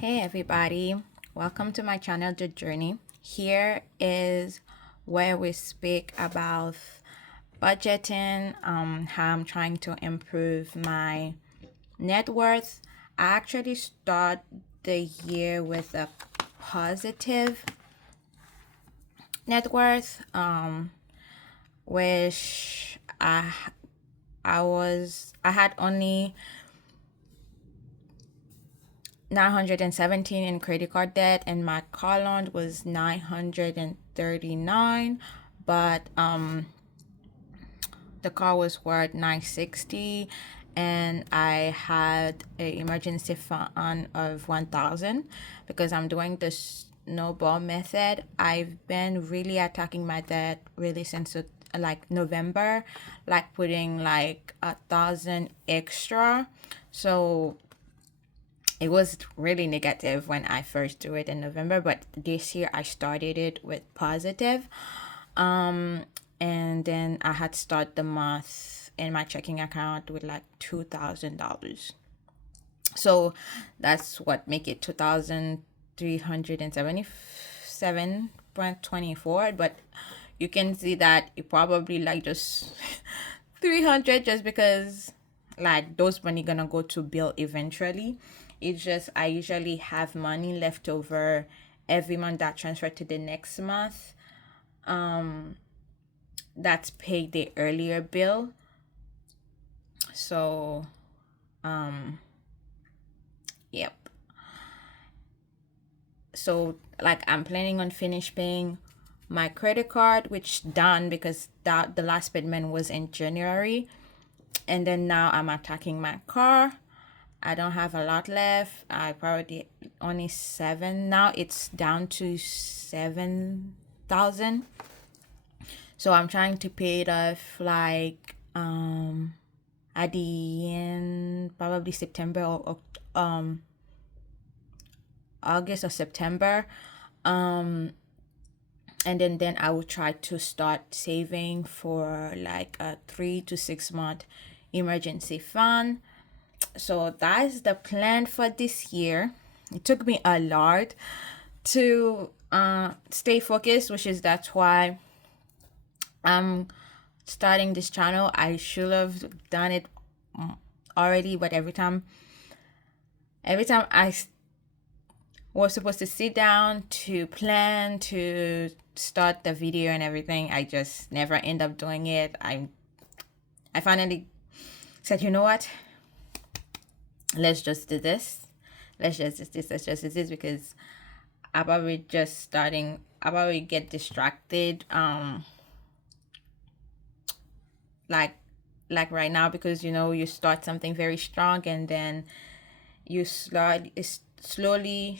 Hey everybody, welcome to my channel The Journey. Here is where we speak about budgeting, how I'm trying to improve my net worth. I actually start the year with a positive net worth, which I had only 917 in credit card debt, and my car loan was 939, but the car was worth 960, and I had a emergency fund of 1000 because I'm doing the snowball method. I've been really attacking my debt really since like November, like putting like 1000 extra. So it was really negative when I first do it in November, but this year I started it with positive. And then I had start the month in my checking account with like $2,000. So that's what make it 2,377.24. But you can see that it probably like just 300 just because like those money gonna go to bill eventually. It's just I usually have money left over every month that transfer to the next month. That's paid the earlier bill. So yep. So like I'm planning on finish paying my credit card, which done because that the last payment was in January. And then now I'm attacking my car. I don't have a lot left. I probably only 7 now. It's down to 7,000. So I'm trying to pay it off like at the end, probably September or August or September. And then I will try to start saving for like a 3 to 6 month emergency fund. So that is the plan for this year. It took me a lot to stay focused, which is that's why I'm starting this channel. I should have done it already, but every time I was supposed to sit down to plan to start the video and everything, I just never end up doing it. I finally said, you know what? Let's just do this. Let's just do this because I probably get distracted like right now, because you start something very strong and then you slowly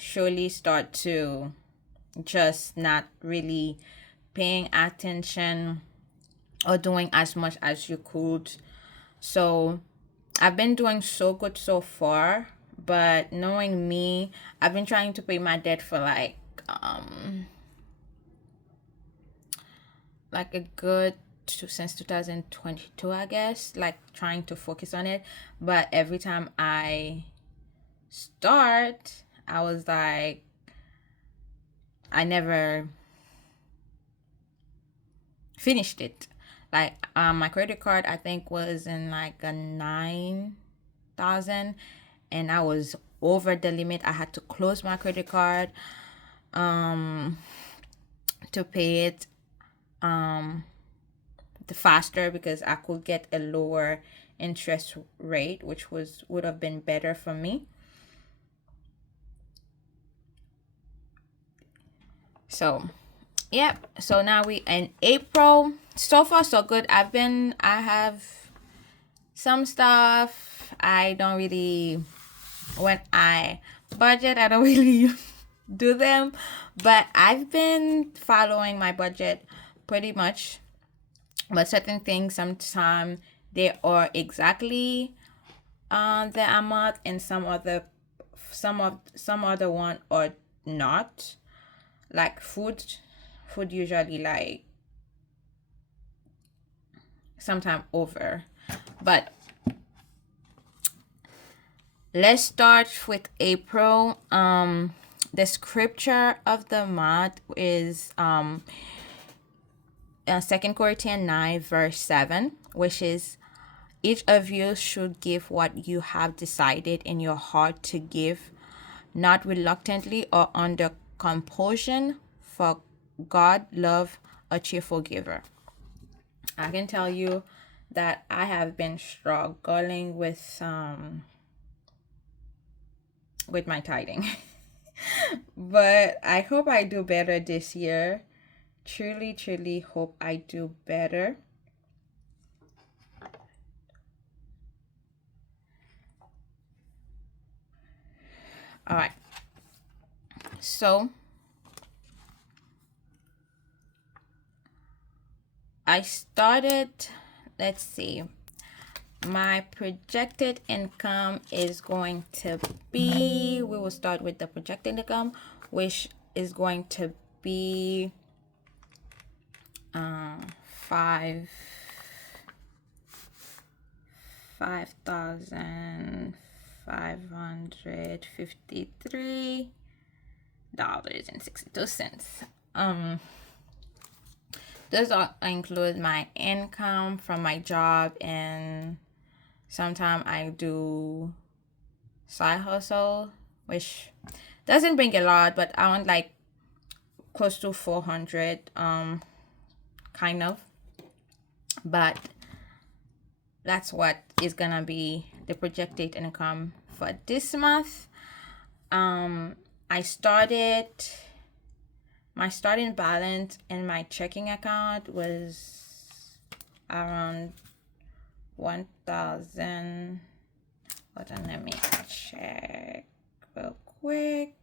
surely start to just not really paying attention or doing as much as you could. So I've been doing so good so far, but knowing me, I've been trying to pay my debt for like a good since 2022, I guess, like trying to focus on it. But every time I start, I was like, I never finished it. Like my credit card I think was in like a 9,000, and I was over the limit. I had to close my credit card to pay it the faster because I could get a lower interest rate, which would have been better for me. So yep, so now we in April. So far so good. I have some stuff I don't really, when I budget, I don't really do them, but I've been following my budget pretty much. But certain things sometimes they are exactly the amount, and some other one or not. Like food usually like sometime over. But Let's start with April. The scripture of the month is 2 Corinthians 9 verse 7, which is, each of you should give what you have decided in your heart to give, not reluctantly or under compulsion, for God loves a cheerful giver. I can tell you that I have been struggling with my tithing. But I hope I do better this year. Truly, truly hope I do better. All right. So I started, let's see, my projected income is going to be, we will start with the projected income, which is going to be $5,553.62. Those all include my income from my job, and sometimes I do side hustle, which doesn't bring a lot, but I want like close to 400, kind of. But that's what is gonna be the projected income for this month. I started, my starting balance in my checking account was around 1,000. Hold on, let me check real quick.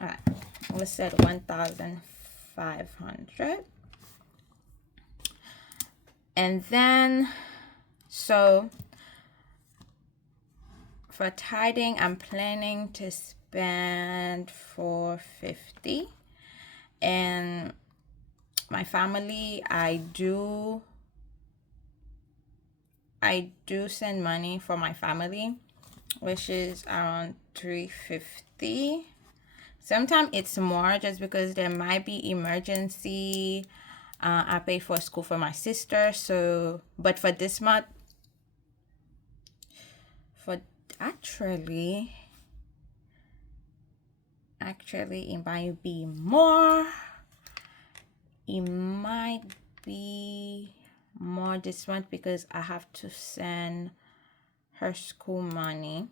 All right, we said 1,500. And then, so for tithing, I'm planning to spend $450. And my family, I do send money for my family, which is around $350. Sometimes it's more just because there might be emergency. I pay for school for my sister, so, but for this month, for actually it might be more. It might be more this month because I have to send her school money.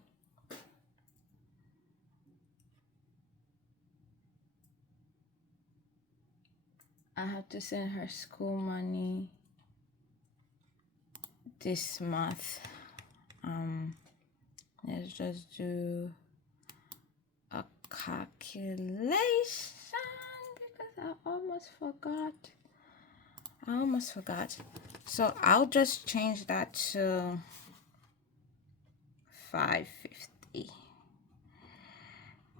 I have to send her school money this month. Let's just do a calculation because I almost forgot. So I'll just change that to 550.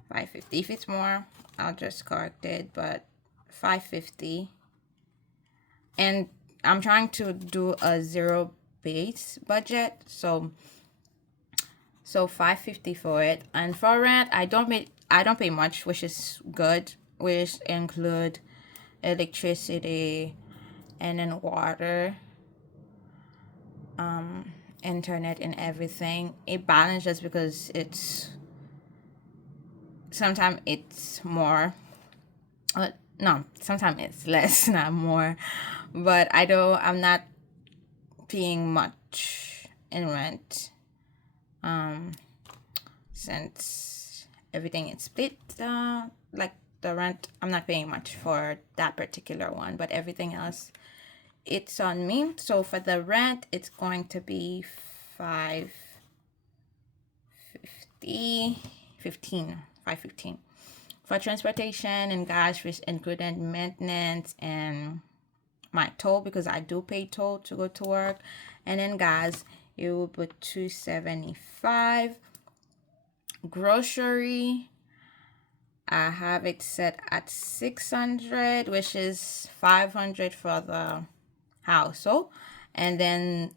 550. If it's more, I'll just correct it, but 550. And I'm trying to do a zero base budget, so 550 for it. And for rent, I don't pay much, which is good, which include electricity and then water, internet and everything. It balances because it's sometimes it's more, no, sometimes it's less, not more. But I'm not paying much in rent, since everything is split. Like the rent, I'm not paying much for that particular one, but everything else, it's on me. So for the rent, it's going to be 515. For transportation and gas, which included maintenance and my toll, because I do pay toll to go to work, and then gas, it will put $275. Grocery, I have it set at $600, which is $500 for the household, and then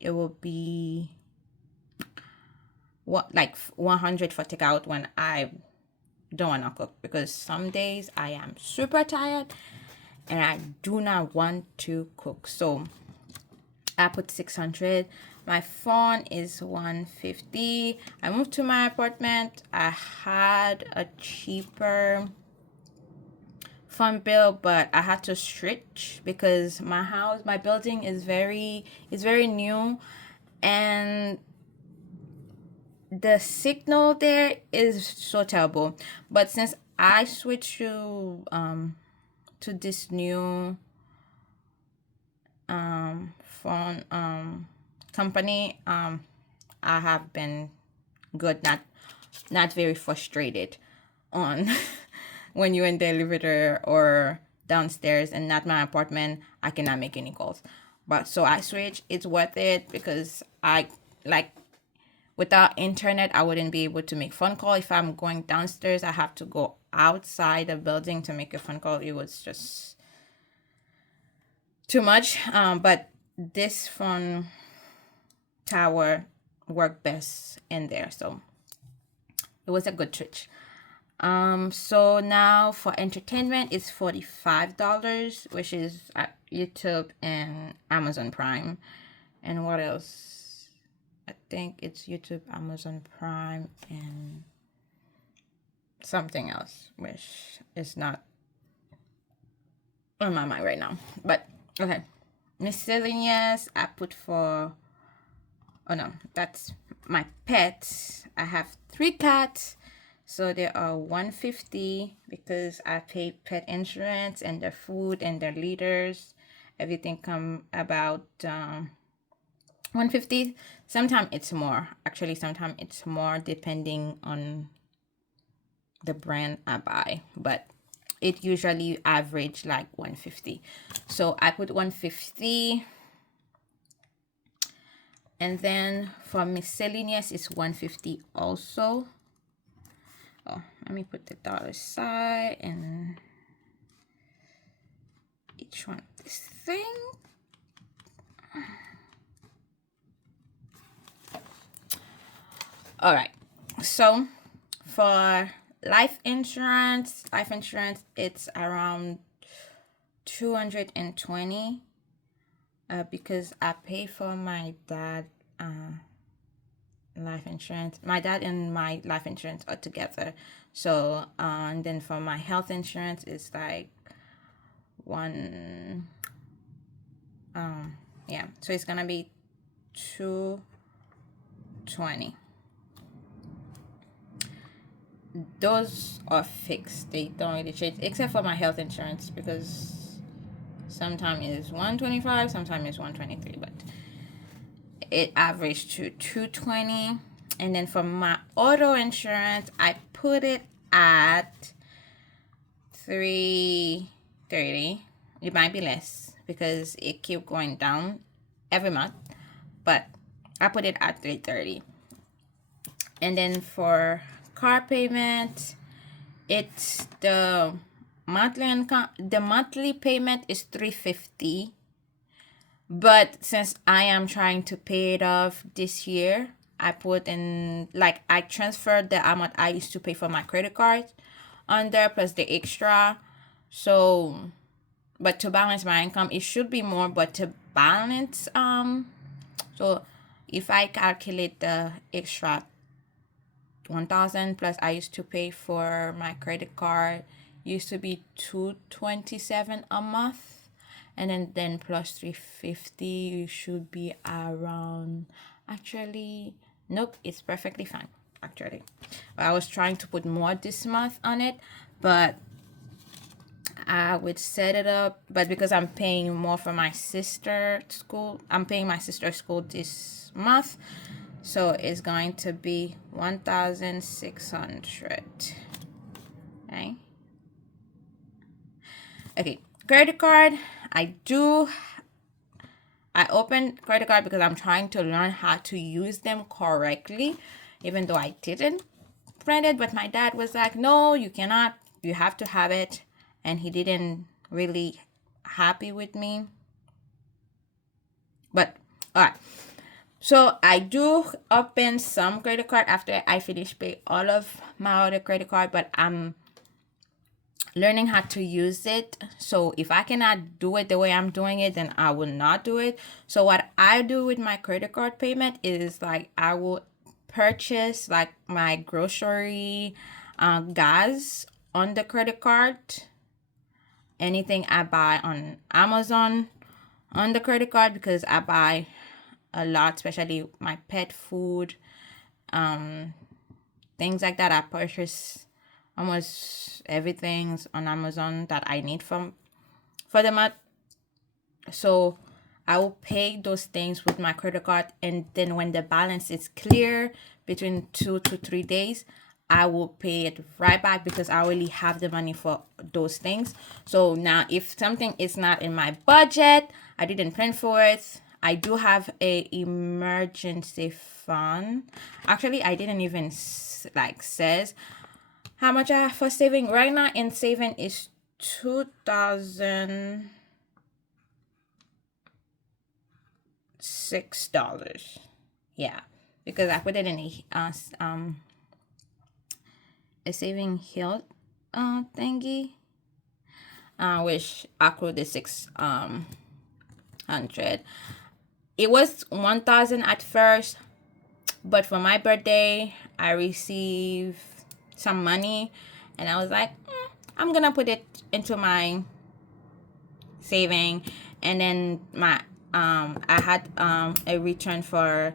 it will be what like 100 for takeout when I don't want to cook, because some days I am super tired and I do not want to cook. So I put 600. My phone is 150. I moved to my apartment. I had a cheaper phone bill, but I had to switch because my building is very new, and the signal there is so terrible. But since I switched to this new phone company, I have been good, not very frustrated on when you're in the elevator or downstairs and not my apartment, I cannot make any calls. But so I switch. It's worth it because I like, without internet I wouldn't be able to make phone call. If I'm going downstairs, I have to go outside the building to make a phone call. It was just too much. But this phone tower worked best in there, so it was a good switch. So now for entertainment, it's $45, which is at YouTube and Amazon Prime. And what else? I think it's YouTube, Amazon Prime, and something else, which is not on my mind right now. But okay, miscellaneous, I put for, oh no, that's my pets. I have 3 cats. So there are 150 because I pay pet insurance and their food and their litters. Everything come about 150. Sometimes it's more. Actually, sometimes it's more depending on the brand I buy. But it usually average like 150. So I put 150. And then for miscellaneous, it's 150 also. Oh, let me put the dollar side and each one of this thing. All right. So for life insurance, it's around 220. Because I pay for my dad life insurance. My dad and my life insurance are together. So and then for my health insurance, it's like one. Yeah. So it's gonna be 220. Those are fixed. They don't really change, except for my health insurance, because sometimes it's 125, sometimes it's 123, but it averaged to 220. And then for my auto insurance, I put it at 330. It might be less because it keep going down every month, but I put it at 330. And then for car payment, it's the monthly payment is 350. But since I am trying to pay it off this year, I put in, like, I transferred the amount I used to pay for my credit card on there plus the extra. So, but to balance my income, it should be more, but to balance, so if I calculate the extra 1,000 plus I used to pay for my credit card, used to be 227 a month. And then plus 350, you should be around, actually, nope, it's perfectly fine, actually. I was trying to put more this month on it, but I would set it up. But because I'm paying more for my sister's school, I'm paying my sister's school this month. So it's going to be 1,600. Okay. Okay. Credit card. I opened credit card because I'm trying to learn how to use them correctly, even though I didn't plan it. But my dad was like, no, you cannot. You have to have it. And he didn't really happy with me. But all right. So I do open some credit card after I finish pay all of my other credit card, but I'm learning how to use it. So if I cannot do it the way I'm doing it, then I will not do it. So what I do with my credit card payment is like I will purchase like my grocery, gas on the credit card. Anything I buy on Amazon on the credit card, because I buy a lot, especially my pet food, things like that. I purchase almost everything on Amazon that I need for the month. So I will pay those things with my credit card, and then when the balance is clear between 2 to 3 days, I will pay it right back because I already have the money for those things. So now, if something is not in my budget, I didn't plan for it. I do have a emergency fund. Actually, I didn't even like says how much I have for saving right now. In saving is $2,006. Yeah, because I put it in a saving health thingy, which accrued the 600. It was 1,000 at first, but for my birthday I received some money, and I was like, I'm gonna put it into my saving. And then my I had a return for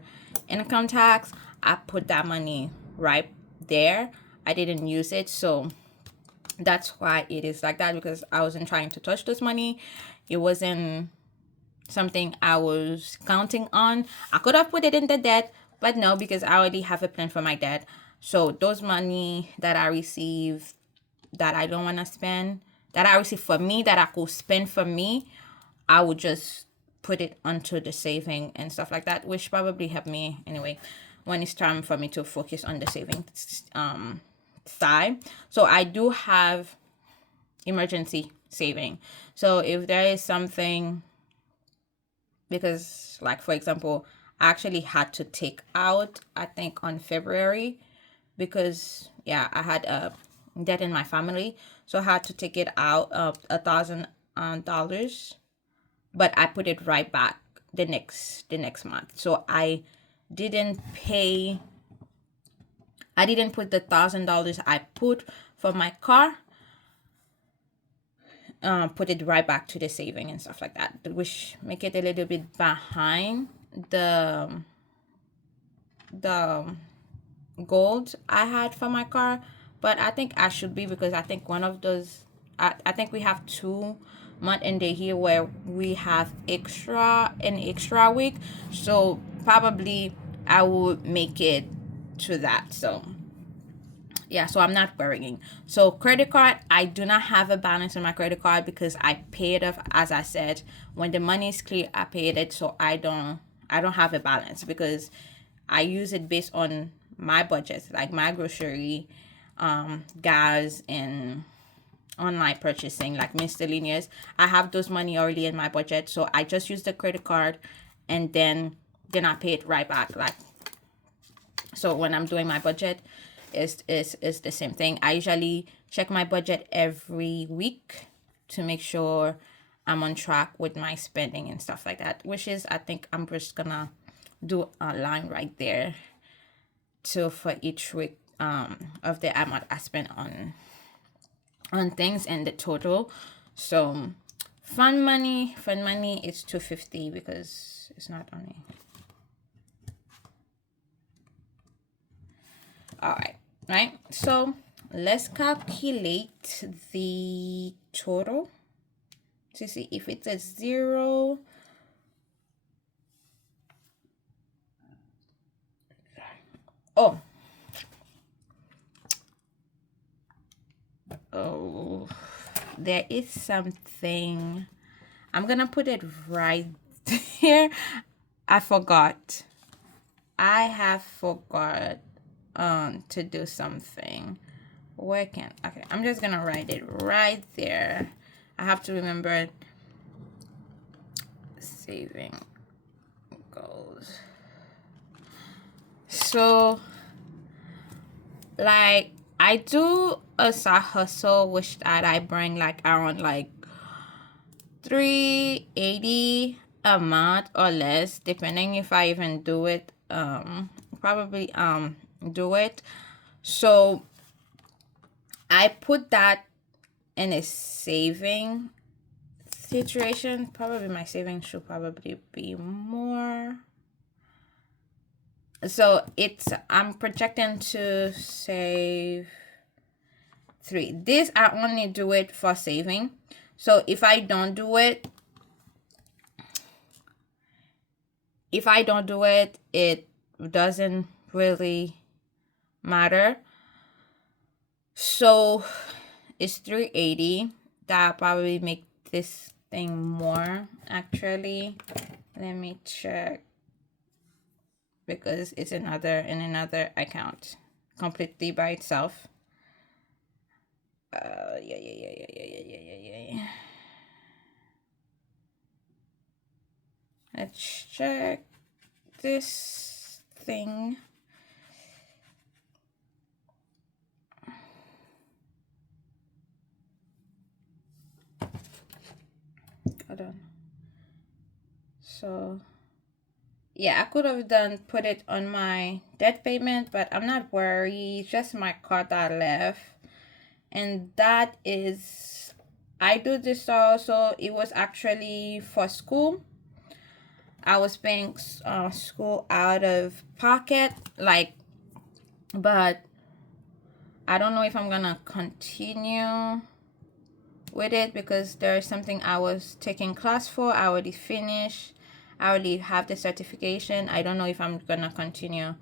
income tax. I put that money right there. I didn't use it, so that's why it is like that, because I wasn't trying to touch this money. It wasn't something I was counting on. I could have put it in the debt, but no, because I already have a plan for my debt. So those money that I receive that I don't want to spend, that I receive for me, that I could spend for me, I would just put it onto the saving and stuff like that, which probably helped me anyway when it's time for me to focus on the saving side. So I do have emergency saving. So if there is something, because like for example, I actually had to take out, I think on February, because yeah, I had a debt in my family, so I had to take it out of $1,000, but I put it right back the next month. So didn't pay I didn't put the $1,000 I put for my car, put it right back to the saving and stuff like that, which make it a little bit behind the gold I had for my car. But I think I should be, because I think one of those, I think we have 2 months in the year where we have an extra week. So probably I will make it to that. So yeah, so I'm not worrying. So credit card, I do not have a balance on my credit card because I pay it off, as I said. When the money is clear, I paid it. So I don't have a balance, because I use it based on my budget, like my grocery, gas, and online purchasing, like miscellaneous. I have those money already in my budget, so I just use the credit card, and then I pay it right back. Like, so when I'm doing my budget, is the same thing. I usually check my budget every week to make sure I'm on track with my spending and stuff like that, which is, I think I'm just gonna do a line right there to for each week of the amount I spent on things and the total. So fun money is 250, because it's not only. All right. So let's calculate the total to see if it's a 0. Oh. Oh, there is something. I'm gonna put it right here. I forgot. I have forgot to do something. Okay, I'm just gonna write it right there. I have to remember saving goals. So like I do a side hustle which that I bring like around like 380 a month or less, depending if I even do it. Probably do it. So I put that in a saving situation. Probably my savings should probably be more. So I'm projecting to save 3. This I only do it for saving. So if I don't do it, it doesn't really matter. So it's 380. That probably make this thing more actually. Let me check, because it's in another account completely by itself. Yeah. Let's check this thing. Hold on. So yeah, I could have put it on my debt payment, but I'm not worried. It's just my card that left. And that is, I do this also. It was actually for school. I was paying school out of pocket, like, but I don't know if I'm gonna continue with it because there's something I was taking class for. I already finished. I already have the certification. I don't know if I'm gonna continue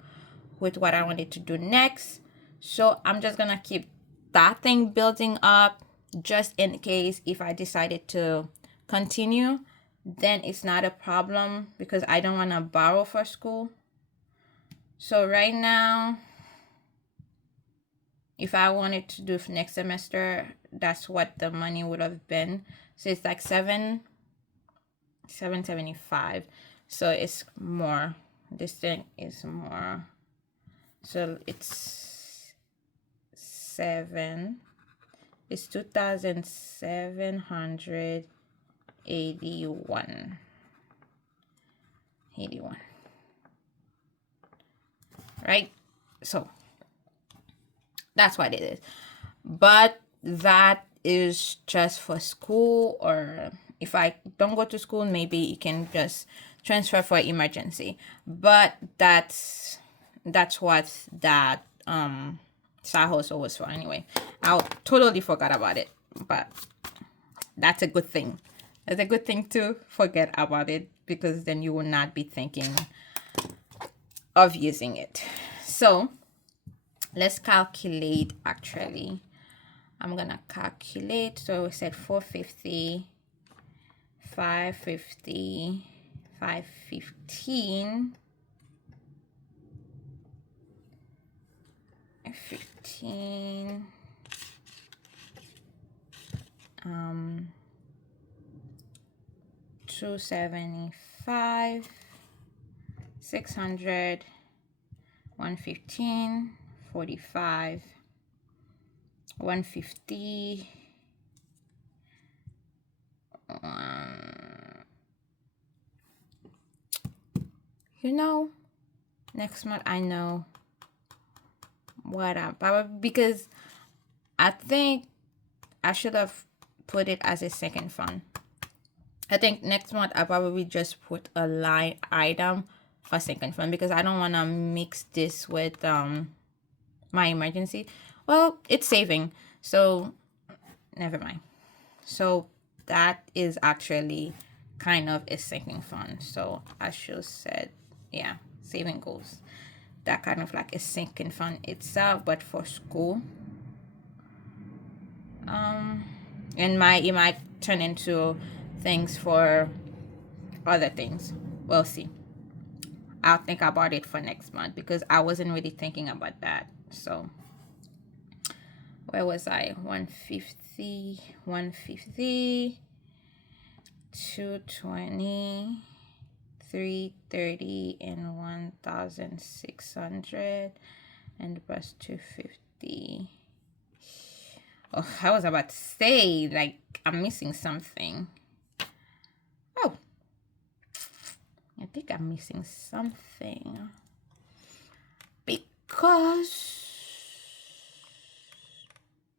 with what I wanted to do next. So I'm just gonna keep that thing building up just in case if I decided to continue, then it's not a problem because I don't want to borrow for school. So right now, if I wanted to do next semester, that's what the money would have been. So it's like 775. So it's more. This thing is more. So it's 2,781. Right? So that's what it is. But that is just for school, or if I don't go to school, maybe you can just transfer for emergency. But that's what that side hustle was for anyway. I totally forgot about it, but that's a good thing. It's a good thing to forget about it because then you will not be thinking of using it. So let's calculate actually. I'm gonna calculate. So we said 450, 550, 515, 15, 275, 600, 115, 45, 150, you know, next month I know what I'm probably, because I think I should have put it as a second fund. I think next month I probably just put a line item for second fund because I don't want to mix this with my emergency. Well, it's saving, so never mind. So that is actually kind of a sinking fund. So I should said, yeah, saving goals. That kind of like a sinking fund itself, but for school. And it might turn into things for other things. We'll see. I'll think about it for next month because I wasn't really thinking about that. So where was I? 150, 220, 330 and 1,600 and plus 250. Oh, I was about to say, like, I'm missing something. Oh, I think I'm missing something. Because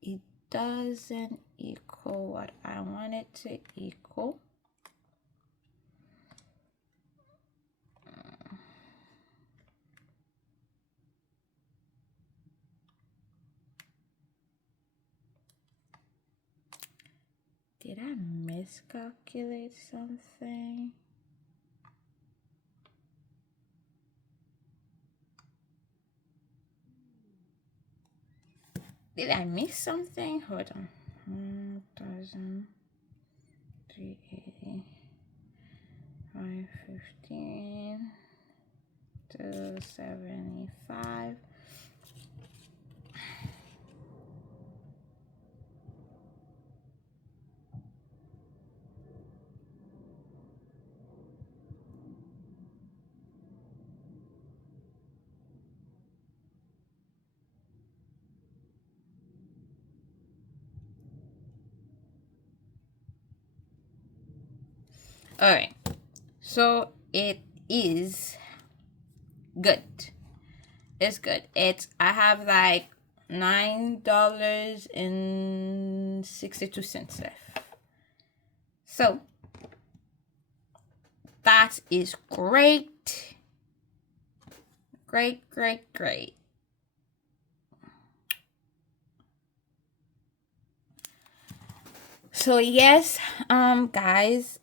it doesn't equal what I want it to equal. Did I miscalculate something? Did I miss something? Hold on. 1,380, 515, 275. All right, so it is good. It's good. I have like $9.62 left. So that is great. Great. So yes, guys,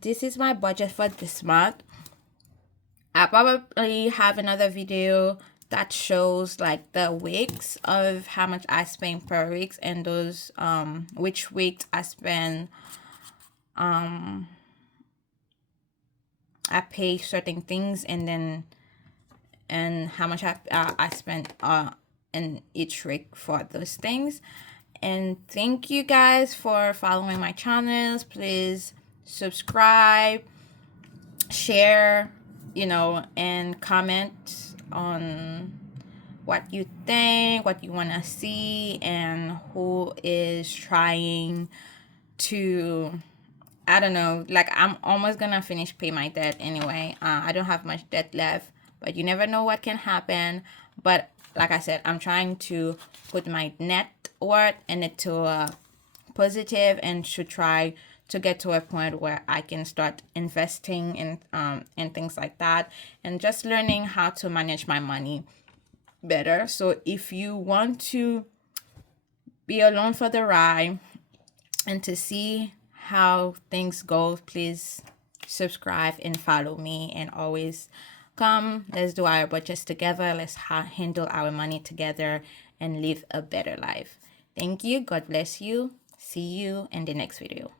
this is my budget for this month. I probably have another video that shows like the weeks of how much I spend per week and those which weeks I spend I pay certain things and how much I spend in each week for those things. And thank you guys for following my channels. Please subscribe, share, and comment on what you think, what you want to see, and who is trying to, I don't know, like I'm almost gonna finish pay my debt anyway. I don't have much debt left, but you never know what can happen. But like I said, I'm trying to put my net worth into a positive and should try to get to a point where I can start investing in things like that and just learning how to manage my money better. So if you want to be along for the ride and to see how things go, please subscribe and follow me, and always come, let's do our budgets together, let's handle our money together and live a better life. Thank you. God bless you. See you in the next video.